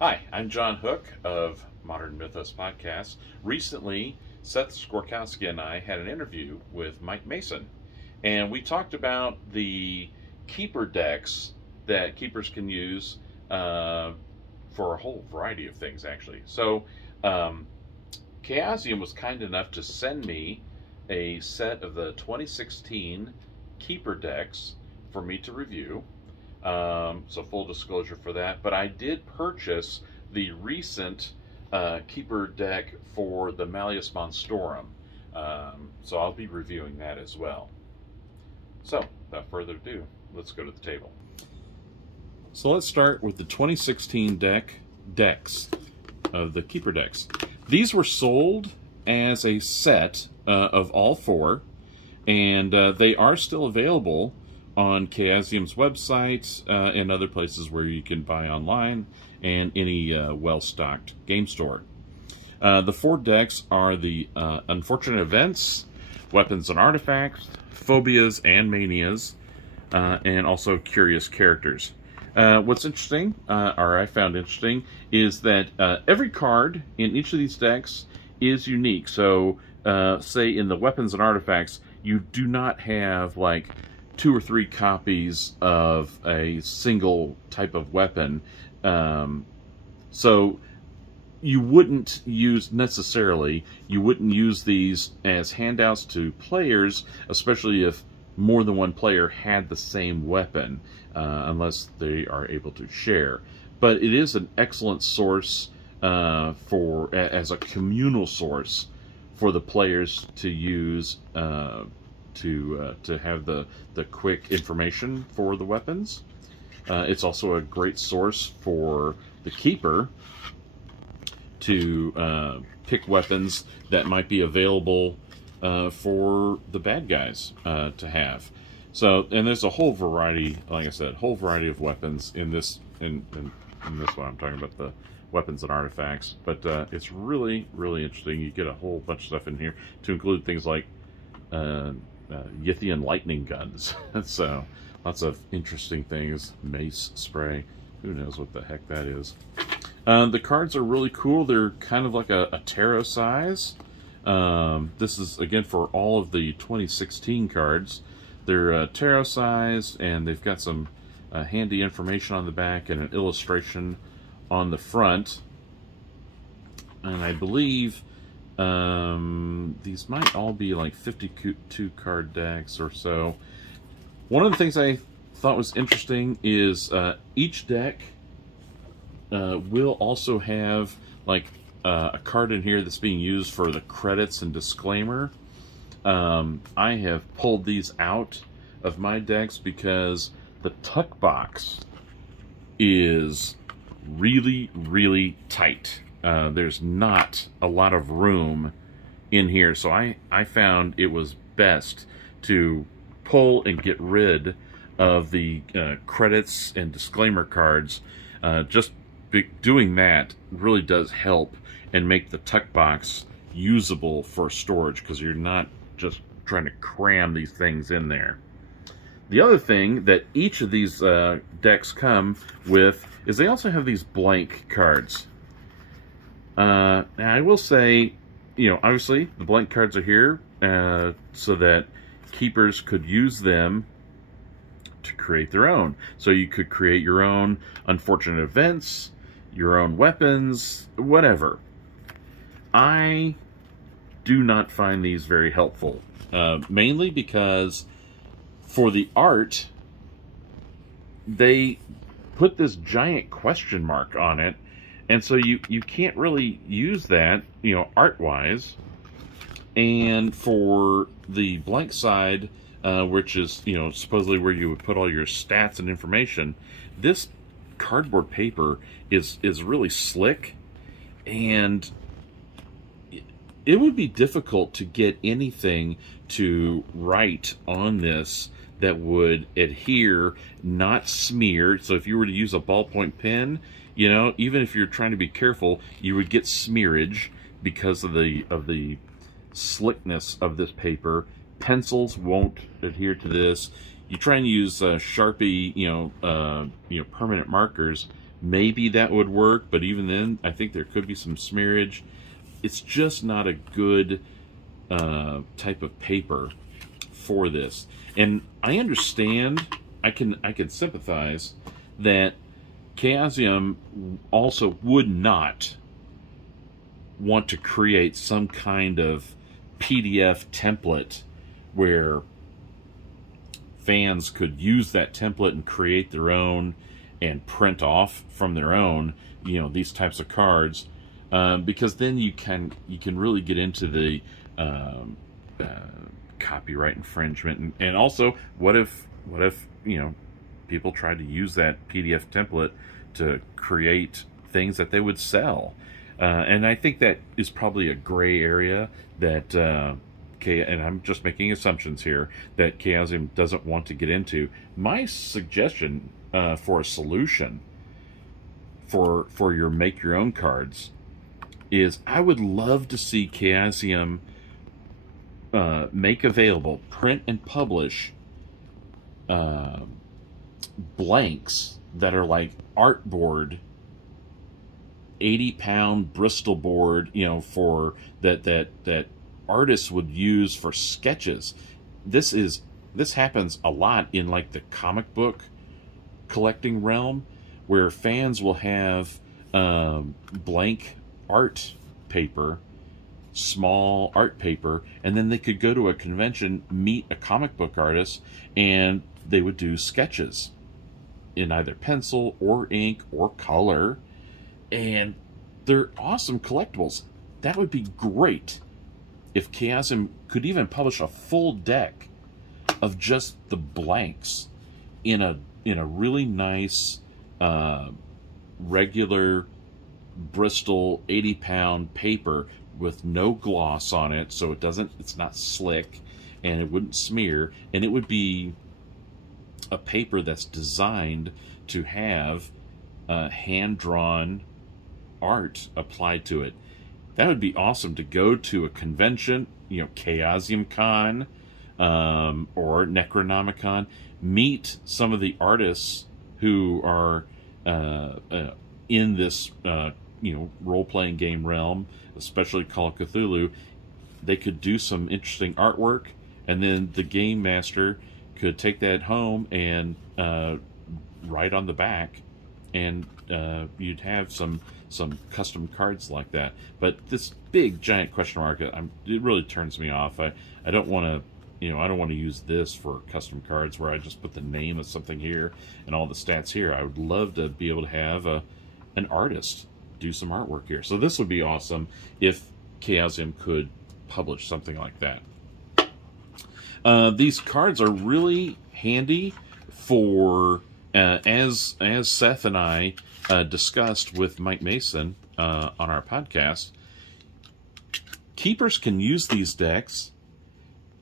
Hi, I'm John Hook of Modern Mythos Podcast. Recently, Seth Skorkowski and I had an interview with Mike Mason, and we talked about the keeper decks that keepers can use for a whole variety of things, actually. So, Chaosium was kind enough to send me a set of the 2016 keeper decks for me to review. So full disclosure for that. But I did purchase the recent keeper deck for the Malleus Monstrorum. So I'll be reviewing that as well. So without further ado, let's go to the table. So let's start with the 2016 decks of the keeper decks. These were sold as a set of all four, and they are still available on Chaosium's website and other places where you can buy online and any well-stocked game store. The four decks are the Unfortunate Events, Weapons and Artifacts, Phobias and Manias, and also Curious Characters. What's interesting, or I found interesting, is that every card in each of these decks is unique. So, say in the Weapons and Artifacts, you do not have like 2 or 3 copies of a single type of weapon. So you wouldn't use these as handouts to players, especially if more than one player had the same weapon, unless they are able to share. But it is an excellent source as a communal source for the players to use to have the quick information for the weapons. It's also a great source for the keeper to pick weapons that might be available for the bad guys to have. So, and there's a whole variety, like I said, whole variety of weapons in this in this one. I'm talking about the weapons and artifacts, but it's really interesting. You get a whole bunch of stuff in here, to include things like Yithian lightning guns. So lots of interesting things. Mace spray, who knows what the heck that is. The cards are really cool. They're kind of like a tarot size. This is again for all of the 2016 cards. They're tarot size, and they've got some handy information on the back and an illustration on the front. And I believe these might all be like 52 card decks or so. One of the things I thought was interesting is each deck will also have like a card in here that's being used for the credits and disclaimer. I have pulled these out of my decks because the tuck box is really tight. There's not a lot of room in here, so I found it was best to pull and get rid of the credits and disclaimer cards. Doing that really does help and make the tuck box usable for storage, because you're not just trying to cram these things in there. The other thing that each of these decks come with is they also have these blank cards. Now I will say, you know, obviously the blank cards are here so that keepers could use them to create their own. So you could create your own Unfortunate Events, your own weapons, whatever. I do not find these very helpful, mainly because for the art, they put this giant question mark on it, and so you can't really use that, you know, art-wise. And for the blank side, which is, you know, supposedly where you would put all your stats and information, this cardboard paper is really slick, and it would be difficult to get anything to write on this that would adhere, not smear. So if you were to use a ballpoint pen, you know, even if you're trying to be careful, you would get smearage because of the slickness of this paper. Pencils won't adhere to this. You try and use Sharpie, permanent markers, maybe that would work, but even then, I think there could be some smearage. It's just not a good type of paper for this. And I understand, I can sympathize that Chaosium also would not want to create some kind of PDF template where fans could use that template and create their own and print off from their own, you know, these types of cards, because then you can really get into the copyright infringement, and also what if you know, people tried to use that PDF template to create things that they would sell, and I think that is probably a gray area that and I'm just making assumptions here, that Chaosium doesn't want to get into. My suggestion for a solution for your make your own cards is, I would love to see Chaosium make available, print and publish blanks that are like artboard, 80-pound Bristol board, you know, for that artists would use for sketches. This happens a lot in like the comic book collecting realm, where fans will have blank art paper, small art paper, and then they could go to a convention, meet a comic book artist, and they would do sketches in either pencil or ink or color, and they're awesome collectibles. That would be great if Chaosium could even publish a full deck of just the blanks in a really nice regular Bristol 80-pound paper with no gloss on it, so it's not slick and it wouldn't smear, and it would be a paper that's designed to have hand-drawn art applied to it. That would be awesome to go to a convention, you know, Chaosium Con or Necronomicon, meet some of the artists who are in this you know, role-playing game realm, especially Call of Cthulhu. They could do some interesting artwork, and then the game master could take that home and write on the back, and you'd have some custom cards like that. But this big giant question mark, it really turns me off. I don't want to, you know, I don't want to use this for custom cards where I just put the name of something here and all the stats here. I would love to be able to have an artist do some artwork here. So this would be awesome if Chaosium could publish something like that. These cards are really handy for, as Seth and I discussed with Mike Mason on our podcast, keepers can use these decks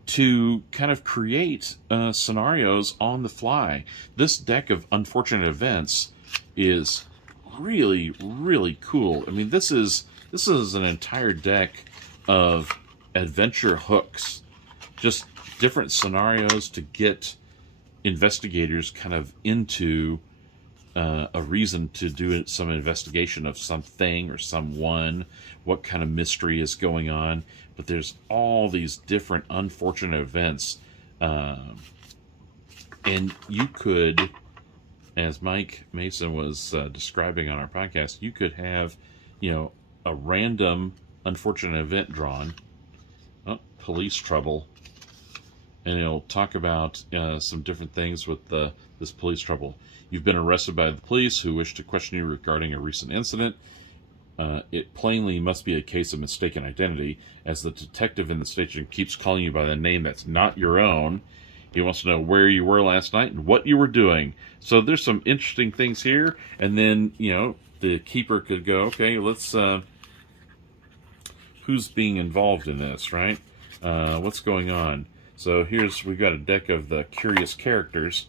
to kind of create scenarios on the fly. This deck of Unfortunate Events is really, really cool. I mean, this is an entire deck of adventure hooks, just different scenarios to get investigators kind of into a reason to do some investigation of something or someone, what kind of mystery is going on. But there's all these different unfortunate events, and you could, as Mike Mason was describing on our podcast, you could have, you know, a random unfortunate event drawn, police trouble, and it'll talk about some different things with this police trouble. You've been arrested by the police who wish to question you regarding a recent incident. It plainly must be a case of mistaken identity, as the detective in the station keeps calling you by the name that's not your own. He wants to know where you were last night and what you were doing. So there's some interesting things here. And then, you know, the keeper could go, okay, let's, who's being involved in this, right? What's going on? So we've got a deck of the curious characters.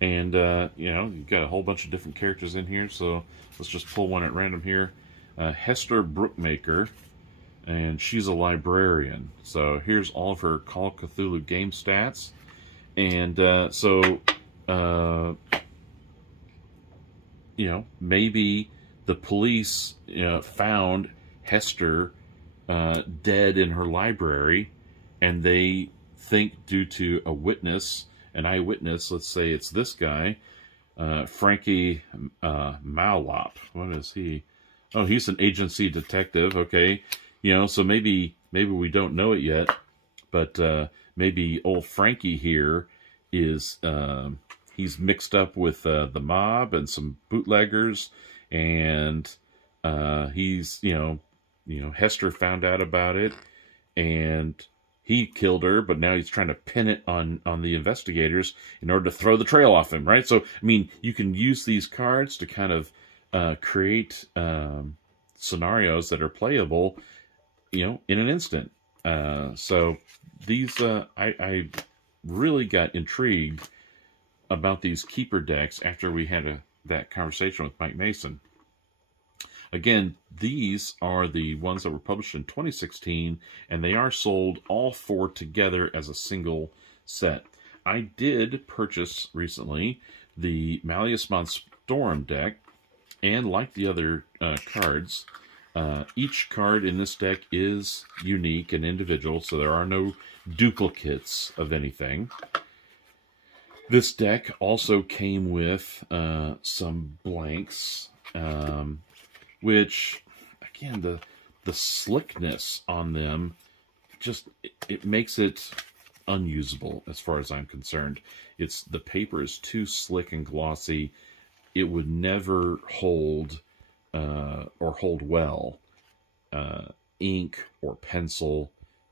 And, you know, you've got a whole bunch of different characters in here. So let's just pull one at random here. Hester Brookmaker, and she's a librarian. So here's all of her Call of Cthulhu game stats. And you know, maybe the police found Hester dead in her library, and they think due to a witness, an eyewitness, let's say it's this guy, Frankie Malop. What is he? Oh, he's an agency detective. Okay, you know, so maybe we don't know it yet, but maybe old Frankie here is he's mixed up with the mob and some bootleggers, and he's Hester found out about it, and he killed her, but now he's trying to pin it on the investigators in order to throw the trail off him, right? So, I mean, you can use these cards to kind of create scenarios that are playable, in an instant. So these, I really got intrigued about these keeper decks after we had that conversation with Mike Mason. Again, these are the ones that were published in 2016, and they are sold all 4 together as a single set. I did purchase recently the Malleus Monstrorum deck, and like the other cards, each card in this deck is unique and individual, so there are no duplicates of anything. This deck also came with some blanks, which, again, the slickness on them, just, it makes it unusable as far as I'm concerned. The paper is too slick and glossy. It would never hold or hold well ink or pencil.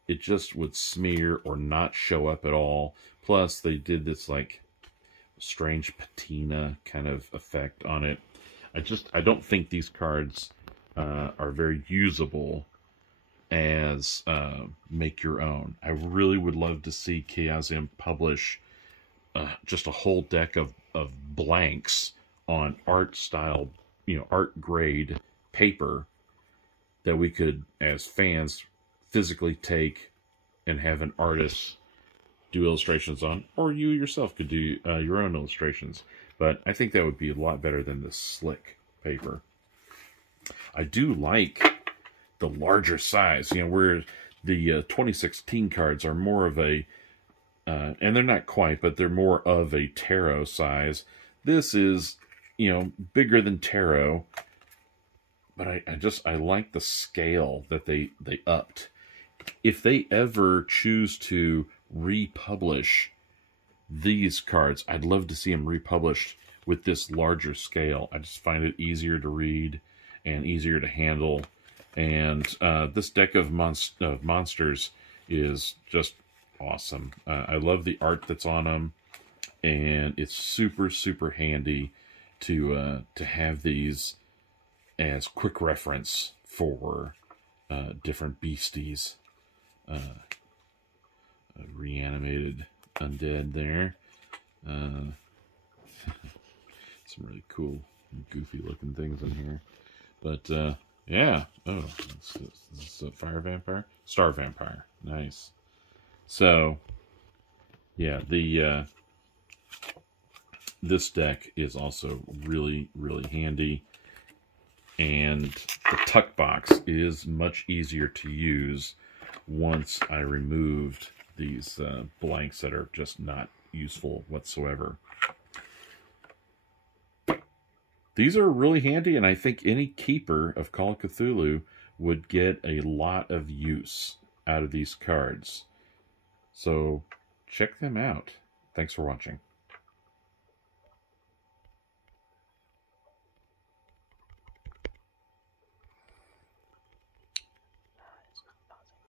It just would smear or not show up at all. Plus, they did this like strange patina kind of effect on it. I don't think these cards are very usable as make your own. I really would love to see Chaosium publish just a whole deck of blanks on art style, art grade paper that we could, as fans, physically take and have an artist do illustrations on, or you yourself could do your own illustrations. But I think that would be a lot better than this slick paper. I do like the larger size, where the 2016 cards are more of a, and they're not quite, but they're more of a tarot size. This is, bigger than tarot, but I like the scale that they upped. If they ever choose to republish these cards, I'd love to see them republished with this larger scale. I just find it easier to read and easier to handle. And this deck of monsters is just awesome. I love the art that's on them, and it's super, super handy to have these as quick reference for different beasties. Reanimated undead there. Some really cool, goofy looking things in here. But yeah. Oh, this is a fire vampire? Star vampire. Nice. So yeah, this deck is also really, really handy. And the tuck box is much easier to use once I removed these blanks that are just not useful whatsoever. These are really handy, and I think any keeper of Call of Cthulhu would get a lot of use out of these cards. So check them out. Thanks for watching.